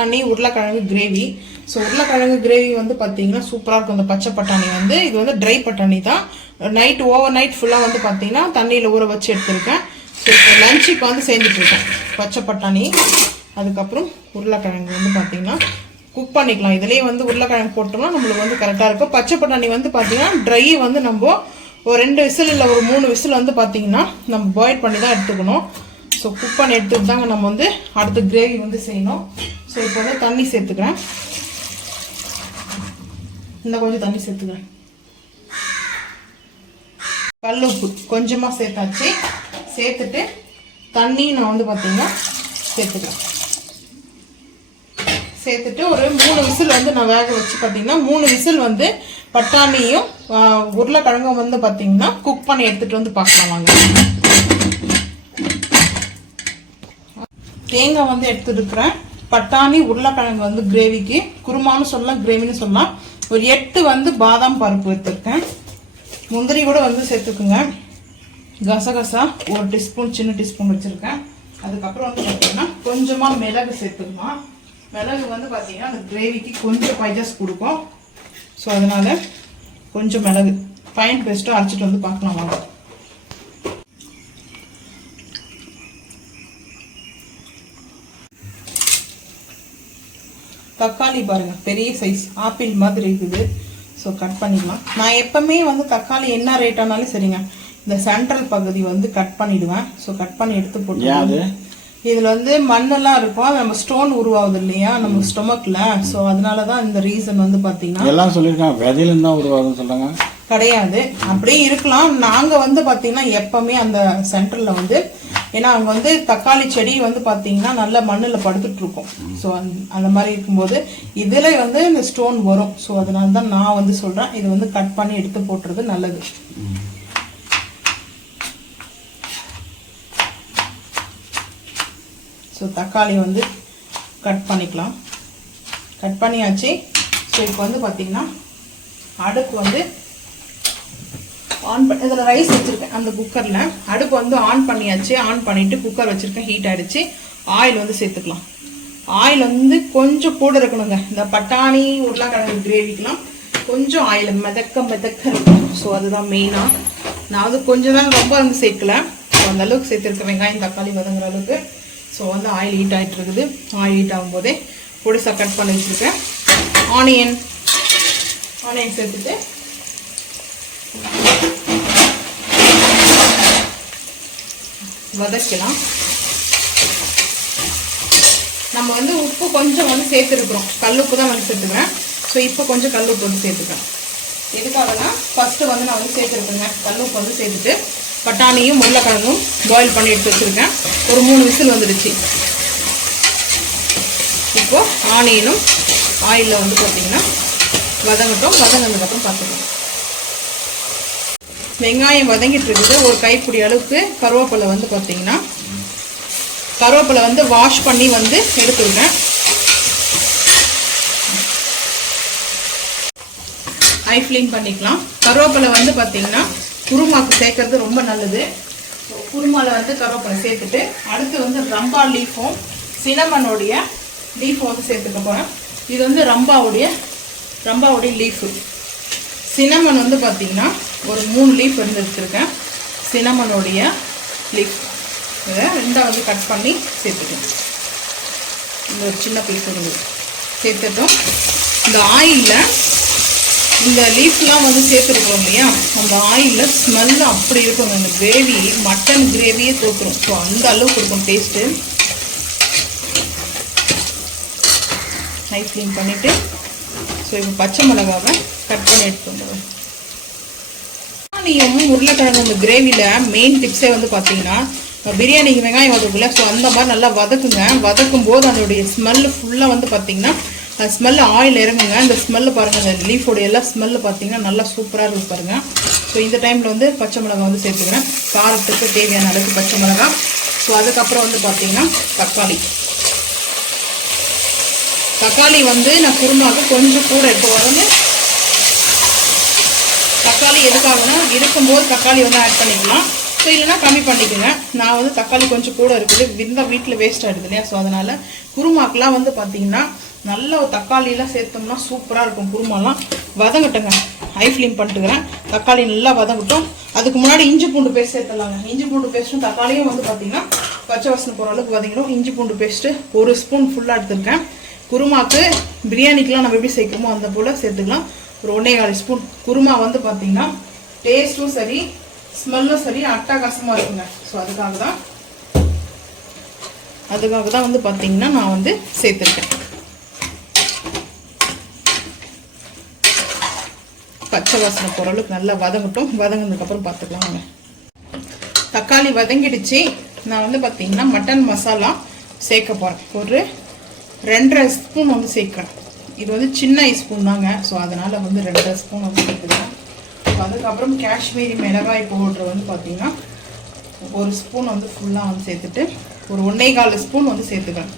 பட்டாணி உருளைக்கிழங்கு gravy. So உருளைக்கிழங்கு கிரேவி வந்து பார்த்தீங்கன்னா சூப்பராக இருக்கும். இந்த பச்சை பட்டாணி வந்து இது வந்து ட்ரை பட்டாணி தான். நைட் ஓவர் நைட் ஃபுல்லாக வந்து பார்த்தீங்கன்னா தண்ணியில் ஊற வச்சு எடுத்துருக்கேன். ஸோ இப்போ லஞ்சுக்கு வந்து செஞ்சுட்ருக்கேன் பச்சை பட்டாணி. அதுக்கப்புறம் உருளைக்கிழங்கு வந்து பார்த்தீங்கன்னா குக் பண்ணிக்கலாம். இதுலேயே வந்து உருளைக்கிழங்கு போட்டோம்னா நம்மளுக்கு வந்து கரெக்டாக இருக்கும். பச்சை பட்டாணி வந்து பார்த்தீங்கன்னா ட்ரை வந்து நம்ம ஒரு 2 விசில் இல்லை ஒரு 3 விசில் வந்து பார்த்தீங்கன்னா நம்ம பாயில் பண்ணி தான் எடுத்துக்கணும். ஸோ குக் பண்ணி எடுத்துட்டு தாங்க நம்ம வந்து அடுத்த கிரேவி வந்து செய்யணும். ஸோ இப்போ வந்து தண்ணி சேர்த்துக்கிறேன். இன்னும் கொஞ்சம் தண்ணி சேர்த்துக்கிறேன். கல்லுப்பு கொஞ்சமாக சேர்த்தாச்சு. சேர்த்துட்டு தண்ணி நான் வந்து பார்த்தீங்கன்னா சேர்த்துக்கிறேன். சேர்த்துட்டு ஒரு 3 விசில் வந்து நான் வேக வச்சு பார்த்தீங்கன்னா 3 விசில் வந்து பட்டாணியும் உருளைக்கிழங்கும் வந்து பார்த்தீங்கன்னா குக் பண்ணி எடுத்துகிட்டு வந்து பார்க்கலாம் வாங்க. தேங்காய் வந்து எடுத்துட்டு இருக்கிறேன். பட்டாணி உருளைக்கிழங்கு வந்து கிரேவிக்கு குருமான்னு சொல்லலாம், கிரேவின்னு சொல்லலாம். ஒரு 8 வந்து பாதாம் பருப்பு எடுத்துருக்கேன். முந்திரி கூட வந்து சேர்த்துக்குங்க. கசகசா 1 டீஸ்பூன் சின்ன டீஸ்பூன் வச்சுருக்கேன். அதுக்கப்புறம் வந்து பார்த்தீங்கன்னா கொஞ்சமாக மிளகு சேர்த்துக்கலாம். மிளகு வந்து பார்த்தீங்கன்னா அந்த கிரேவிக்கு கொஞ்சம் பைஜஸ் கொடுக்கும். ஸோ அதனால் கொஞ்சம் மிளகு ஃபைன் பேஸ்ட்டும் அரைச்சிட்டு வந்து பார்க்கலாம் வாங்க. தக்காளி பாருங்கள் பெரிய சைஸ் ஆப்பிள் மாதிரி இருக்குது. ஸோ கட் பண்ணிக்கலாம். நான் எப்பவுமே வந்து தக்காளி என்ன ரேட் ஆனாலும் சரிங்க இந்த சென்ட்ரல் பகுதி வந்து கட் பண்ணிடுவேன். ஸோ கட் பண்ணி எடுத்து போட்டு இதில் வந்து மண்ணெல்லாம் இருக்கும். நம்ம ஸ்டோன் உருவாகுது இல்லையா நம்ம ஸ்டொமக்கில். ஸோ அதனால தான் இந்த ரீசன் வந்து பார்த்தீங்கன்னா எல்லாம் சொல்லியிருக்காங்க விதையில தான் உருவாகுதுன்னு சொல்கிறாங்க. கிடையாது, அப்படியே இருக்கலாம். நாங்கள் வந்து பார்த்தீங்கன்னா எப்பவுமே அந்த சென்டரில் வந்து ஏன்னா அவங்க வந்து தக்காளி செடி வந்து பார்த்தீங்கன்னா நல்லா மண்ணில் படுத்துட்டு இருக்கும். ஸோ அந்த மாதிரி இருக்கும்போது இதில் வந்து இந்த ஸ்டோன் வரும். ஸோ அதனால தான் நான் வந்து சொல்கிறேன் இது வந்து கட் பண்ணி எடுத்து போட்டுறது நல்லது. ஸோ தக்காளி வந்து கட் பண்ணிக்கலாம். கட் பண்ணியாச்சு. ஸோ இப்போ வந்து பார்த்தீங்கன்னா அடுப்பு வந்து ஆன் பண்ணி இதில் ரைஸ் வச்சுருக்கேன் அந்த குக்கரில். அடுப்பு வந்து ஆன் பண்ணியாச்சு. ஆன் பண்ணிவிட்டு குக்கர் வச்சுருக்கேன். ஹீட் ஆகிடுச்சு. ஆயில் வந்து சேர்த்துக்கலாம். ஆயில் வந்து கொஞ்சம் கூட இருக்கணுங்க. இந்த பட்டாணி உருளைக்கிழங்கு கிரேவிக்கெலாம் கொஞ்சம் ஆயில் மிதக்க இருக்கும். ஸோ அதுதான் மெயினாக. நான் வந்து கொஞ்சம் தான் ரொம்ப வந்து சேர்க்கல. ஸோ அந்த அளவுக்கு சேர்த்துருக்கேன் வெங்காயம் தக்காளி வதங்குற அளவுக்கு. ஸோ வந்து ஆயில் ஹீட் ஆகிட்டு இருக்குது. ஆயில் ஹீட் ஆகும்போதே பொடிசாக கட் பண்ணி வச்சுருக்கேன். ஆனியன் சேர்த்துட்டு வதக்கலாம். நம்ம வந்து உப்பு கொஞ்சம் வந்து சேர்த்துருக்குறோம். கல்லுப்பு தான் வந்து சேர்த்துக்கிறேன். ஸோ இப்போ கொஞ்சம் கல்லுப்பு வந்து சேர்த்துக்கிறேன். எதுக்காகனா ஃபஸ்ட்டு வந்து நான் வந்து சேர்த்துருக்கேங்க. கல்லுப்பு வந்து சேர்த்துட்டு பட்டாணியும் உருளைக்கிழங்கும் பாயில் பண்ணி எடுத்து வச்சுருக்கேன். ஒரு 3 விசில் வந்துடுச்சு. இப்போது ஆனியனும் ஆயிலில் வந்து பார்த்தீங்கன்னா வதங்கினதுக்கப்புறம் பார்த்துக்கலாம். வெங்காயம் வதங்கிட்டு இருக்குது. ஒரு கைப்பிடி அளவுக்கு கருவேப்பிலை வந்து பார்த்தீங்கன்னா கருவேப்பிலை வந்து வாஷ் பண்ணி வந்து எடுத்துருக்கேன். ஹை ஃப்ளேம் பண்ணிக்கலாம். கருவேப்பிலை வந்து பார்த்தீங்கன்னா குருமாக்கு சேர்க்கறது ரொம்ப நல்லது. குருமாவில் வந்து கருவேப்பிலை சேர்த்துட்டு அடுத்து வந்து ரம்பா லீஃபும் சினமனோடைய லீஃபும் வந்து சேர்த்துக்க போகிறேன். இது வந்து ரம்பாவுடைய லீஃபு. சினமன் வந்து பார்த்தீங்கன்னா ஒரு 3 லீஃப் வந்து வச்சுருக்கேன். சினமனோடைய லீஃப் இதை 2 வந்து கட் பண்ணி சேர்த்துக்கணும். இந்த ஒரு சின்ன பீஸ் வந்து சேர்த்துட்டோம். இந்த ஆயிலில் இந்த லீஃப்லாம் வந்து சேர்த்துருக்கோம் இல்லையா அந்த ஆயிலில் ஸ்மெல்லு அப்படி இருக்குங்க. அந்த கிரேவி மட்டன் கிரேவியே தூக்குறோம். ஸோ அந்த அளவுக்கு இருக்கும் டேஸ்ட்டு. ஹை ஃப்ளேம் பண்ணிவிட்டு ஸோ இப்போ பச்சை மிளகாவை கட் பண்ணி எடுத்து வந்துடுவேன். பிரியாணியும் உருளைக்கிழங்கு இந்த கிரேவியில் மெயின் டிப்ஸே வந்து பார்த்தீங்கன்னா பிரியாணிக்கு வெங்காயம் வதக்குல. ஸோ அந்த மாதிரி நல்லா வதக்குங்க. வதக்கும் போது அதனுடைய ஸ்மெல்லு ஃபுல்லாக வந்து பார்த்தீங்கன்னா ஸ்மெல்லு ஆயில் இறங்குங்க. இந்த ஸ்மெல்லு பாருங்கள், இந்த லீஃபோடைய எல்லாம் ஸ்மெல்லு பார்த்தீங்கன்னா நல்லா சூப்பராக இருக்குது பாருங்கள். ஸோ இந்த டைமில் வந்து பச்சை மிளகா வந்து சேர்த்துக்கிறேன். காரத்துக்கு தேவையான அளவுக்கு பச்சை மிளகா. ஸோ அதுக்கப்புறம் வந்து பார்த்தீங்கன்னா தக்காளி வந்து நான் குருமாவுக்கு கொஞ்சம் கூட இப்போ வந்து தக்காளி எதுக்காகனா இருக்கும்போது தக்காளி வந்து ஆட் பண்ணிக்கலாம். ஸோ இல்லைனா கம்மி பண்ணிக்கோங்க. நான் வந்து தக்காளி கொஞ்சம் கூட இருக்குது. வீட்டில் வேஸ்ட் ஆகிடுது இல்லையா. ஸோ அதனால் குருமாக்கெலாம் வந்து பார்த்தீங்கன்னா நல்ல ஒரு தக்காளியெலாம் சேர்த்தோம்னா சூப்பராக இருக்கும். குருமாலாம் வதங்கட்டுங்க, ஹை ஃப்ளேம் பண்ணிட்டுக்கிறேன். தக்காளி நல்லா வதங்கட்டும். அதுக்கு முன்னாடி இஞ்சி பூண்டு பேஸ்ட் சேர்த்துலாங்க. இஞ்சி பூண்டு பேஸ்ட்டும் தக்காளியும் வந்து பார்த்தீங்கன்னா பச்சை வாசனை போகிற அளவுக்கு வதங்கிடும். இஞ்சி பூண்டு பேஸ்ட்டு 1 ஸ்பூன் ஃபுல்லாக எடுத்துருக்கேன். குருமாக்கு பிரியாணிக்கெலாம் நம்ம எப்படி சேர்க்குறோமோ அந்த போல் சேர்த்துக்கலாம். ஒரு 1.25 ஸ்பூன். குருமா வந்து பார்த்தீங்கன்னா டேஸ்ட்டும் சரி ஸ்மெல்லும் சரி அட்டகாசமாக இருக்குங்க. ஸோ அதுக்காக தான் வந்து பார்த்தீங்கன்னா நான் வந்து சேர்த்துருக்கேன். பச்சை வாசனை போகிற அளவுக்கு நல்லா வதங்கட்டும். வதங்கினதுக்கப்புறம் பார்த்துக்கலாங்க. தக்காளி வதங்கிடுச்சு. நான் வந்து பார்த்தீங்கன்னா மட்டன் மசாலா சேர்க்க போகிறேன். ஒரு 2.5 ஸ்பூன் வந்து சேர்க்குறேன். இது வந்து சின்ன ஸ்பூன் தாங்க. ஸோ அதனால் வந்து 2.5 ஸ்பூன் வந்து சேர்த்துக்கிறேன். ஸோ அதுக்கப்புறம் காஷ்மீரி மிளகாய் பவுடர் வந்து பார்த்தீங்கன்னா 1 ஸ்பூன் வந்து ஃபுல்லாக வந்து சேர்த்துட்டு ஒரு 1.25 ஸ்பூன் வந்து சேர்த்துக்கிறேன்.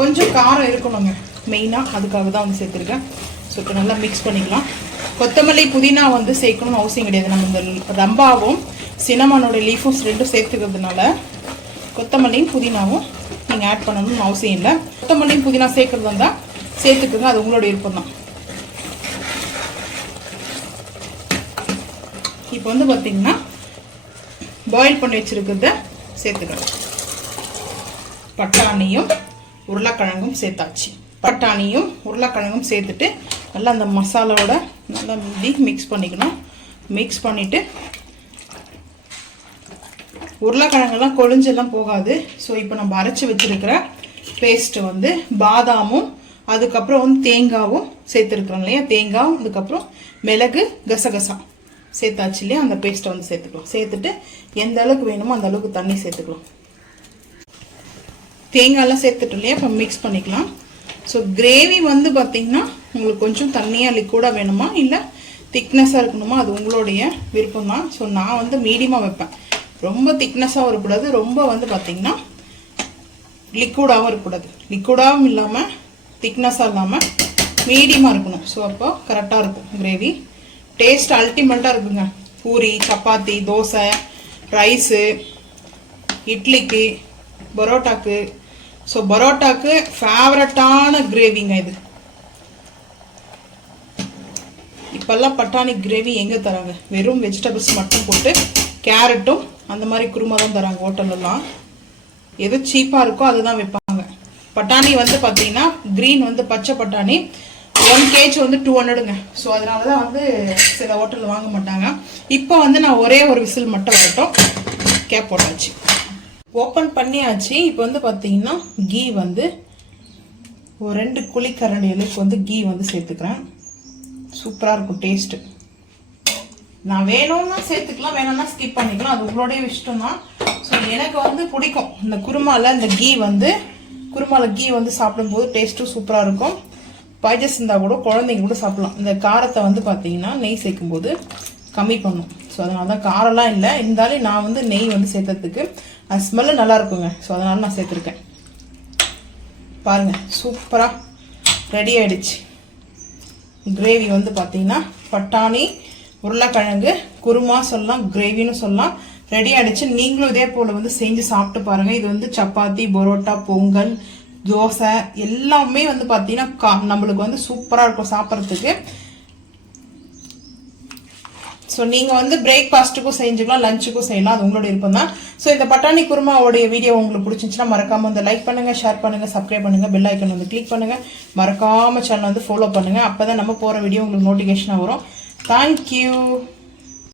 கொஞ்சம் காரம் இருக்கணுங்க மெயினாக, அதுக்காக தான் வந்து சேர்த்துருக்கேன். ஸோ இப்போ நல்லா மிக்ஸ் பண்ணிக்கலாம். கொத்தமல்லி புதினா வந்து சேர்க்கணும்னு அவசியம் கிடையாது. நம்ம இந்த ரம்பாவும் சினமனோட லீஃபும் ரெண்டும் சேர்த்துக்கிறதுனால கொத்தமல்லியும் புதினாவும் நீங்கள் ஆட் பண்ணணும்னு அவசியம் இல்லை. கொத்தமல்லியும் புதினா சேர்க்குறது இருந்தால் சேர்த்துக்குங்க, அது உங்களோட விருப்பம் தான். இப்போ வந்து பார்த்தீங்கன்னா பாயில் பண்ணி வச்சுருக்கிறத சேர்த்துக்கலாம். பட்டாணியும் உருளைக்கிழங்கும் சேர்த்தாச்சு. பட்டாணியும் உருளைக்கிழங்கும் சேர்த்துட்டு நல்லா அந்த மசாலாவோட நல்லா மிக்ஸ் பண்ணிக்கணும். மிக்ஸ் பண்ணிவிட்டு உருளைக்கிழங்கெல்லாம் கொழிஞ்செல்லாம் போகாது. ஸோ இப்போ நம்ம அரைச்சி வச்சுருக்கிற பேஸ்ட்டு வந்து பாதாமும் அதுக்கப்புறம் வந்து தேங்காவும் சேர்த்துருக்குறோம் இல்லையா, தேங்காய் அதுக்கப்புறம் மிளகு கசகசா சேர்த்தாச்சு இல்லையா, அந்த பேஸ்ட்டை வந்து சேர்த்துக்கலாம். சேர்த்துட்டு எந்த அளவுக்கு வேணுமோ அந்த அளவுக்கு தண்ணி சேர்த்துக்கலாம். தேங்காயெல்லாம் சேர்த்துட்டோம் இல்லையா, இப்போ மிக்ஸ் பண்ணிக்கலாம். ஸோ கிரேவி வந்து பார்த்திங்கன்னா உங்களுக்கு கொஞ்சம் தண்ணியாக லிக்விடாக வேணுமா இல்லை திக்னஸாக இருக்கணுமா, அது உங்களுடைய விருப்பம் தான். ஸோ நான் வந்து மீடியமாக வைப்பேன். ரொம்ப திக்னஸாகவும் இருக்கக்கூடாது, ரொம்ப வந்து பார்த்திங்கன்னா லிக்விடாகவும் இருக்கக்கூடாது. லிக்விடாகவும் இல்லாமல் திக்னஸாக இல்லாமல் மீடியமாக இருக்கணும். ஸோ அப்போ கரெக்டாக இருக்கும் கிரேவி. டேஸ்ட் அல்டிமேட்டாக இருக்குங்க. பூரி, சப்பாத்தி, தோசை, ரைஸு, இட்லிக்கு, பரோட்டாக்கு. ஸோ பரோட்டாக்கு ஃபேவரட்டான கிரேவிங்க இது. இப்போல்லாம் பட்டாணி கிரேவி எங்கே தராங்க? வெறும் வெஜிடபிள்ஸ் மட்டும் போட்டு கேரட்டும் அந்த மாதிரி குருமா தான் தராங்க ஹோட்டலெல்லாம். எது சீப்பாக இருக்கோ அதுதான் வைப்பாங்க. பட்டாணி வந்து பார்த்தீங்கன்னா க்ரீன் வந்து பச்சை பட்டாணி 1 kg வந்து 200ங்க. ஸோ அதனால தான் வந்து சில ஹோட்டலில் வாங்க மாட்டாங்க. இப்போ வந்து நான் ஒரே ஒரு விசில் மட்டும் வரட்டும். கேப் போட்டாச்சு, ஓப்பன் பண்ணியாச்சு. இப்போ வந்து பார்த்தீங்கன்னா கீ வந்து ஒரு 2 குழிக்கரண்டி அளவுக்கு வந்து கீ வந்து சேர்த்துக்கிறேன். சூப்பராக இருக்கும் டேஸ்ட்டு. நான் வேணும்னா சேர்த்துக்கலாம், வேணும்னா ஸ்கிப் பண்ணிக்கலாம், அது உங்களுடைய இஷ்டம் தான். ஸோ எனக்கு வந்து பிடிக்கும் இந்த குருமாவில் இந்த கீ வந்து சாப்பிடும்போது டேஸ்ட்டும் சூப்பராக இருக்கும். பைஜஸ் இருந்தால் கூட குழந்தைங்க கூட சாப்பிடலாம். இந்த காரத்தை வந்து பார்த்தீங்கன்னா நெய் சேர்க்கும்போது கம்மி பண்ணும். ஸோ அதனால தான் காரம்லாம் இல்லை, இருந்தாலும் நான் வந்து நெய் வந்து சேர்த்ததுக்கு அது ஸ்மெல்லு நல்லா இருக்குங்க. ஸோ அதனால நான் சேர்த்துருக்கேன். பாருங்கள், சூப்பராக ரெடி ஆகிடுச்சு. கிரேவி வந்து பார்த்தீங்கன்னா பட்டாணி உருளைக்கிழங்கு குருமா சொல்லலாம், கிரேவின்னு சொல்லலாம், ரெடி ஆகிடுச்சு. நீங்களும் இதே போல் வந்து செஞ்சு சாப்பிட்டு பாருங்கள். இது வந்து சப்பாத்தி, பரோட்டா, பொங்கல், தோசை எல்லாமே வந்து பார்த்தீங்கன்னா நம்மளுக்கு வந்து சூப்பராக இருக்கும் சாப்பிட்றதுக்கு. ஸோ நீங்கள் வந்து பிரேக்ஃபாஸ்ட்டுக்கும் செஞ்சுக்கலாம், லஞ்சுக்கும் செய்யலாம், அது உங்களோட விருப்பம் தான். ஸோ இந்த பட்டாணி குருமாவோடைய வீடியோ உங்களுக்கு பிடிச்சிருந்துச்சுன்னா மறக்காமல் வந்து லைக் பண்ணுங்கள், ஷேர் பண்ணுங்கள், சப்ஸ்கிரைப் பண்ணுங்கள், பெல் ஐக்கன் வந்து கிளிக் பண்ணுங்கள், மறக்காமல் சேனல் வந்து ஃபாலோ பண்ணுங்கள். அப்போ தான் நம்ம போகிற வீடியோ உங்களுக்கு நோட்டிஃபிகேஷனாக வரும். தேங்க்யூ.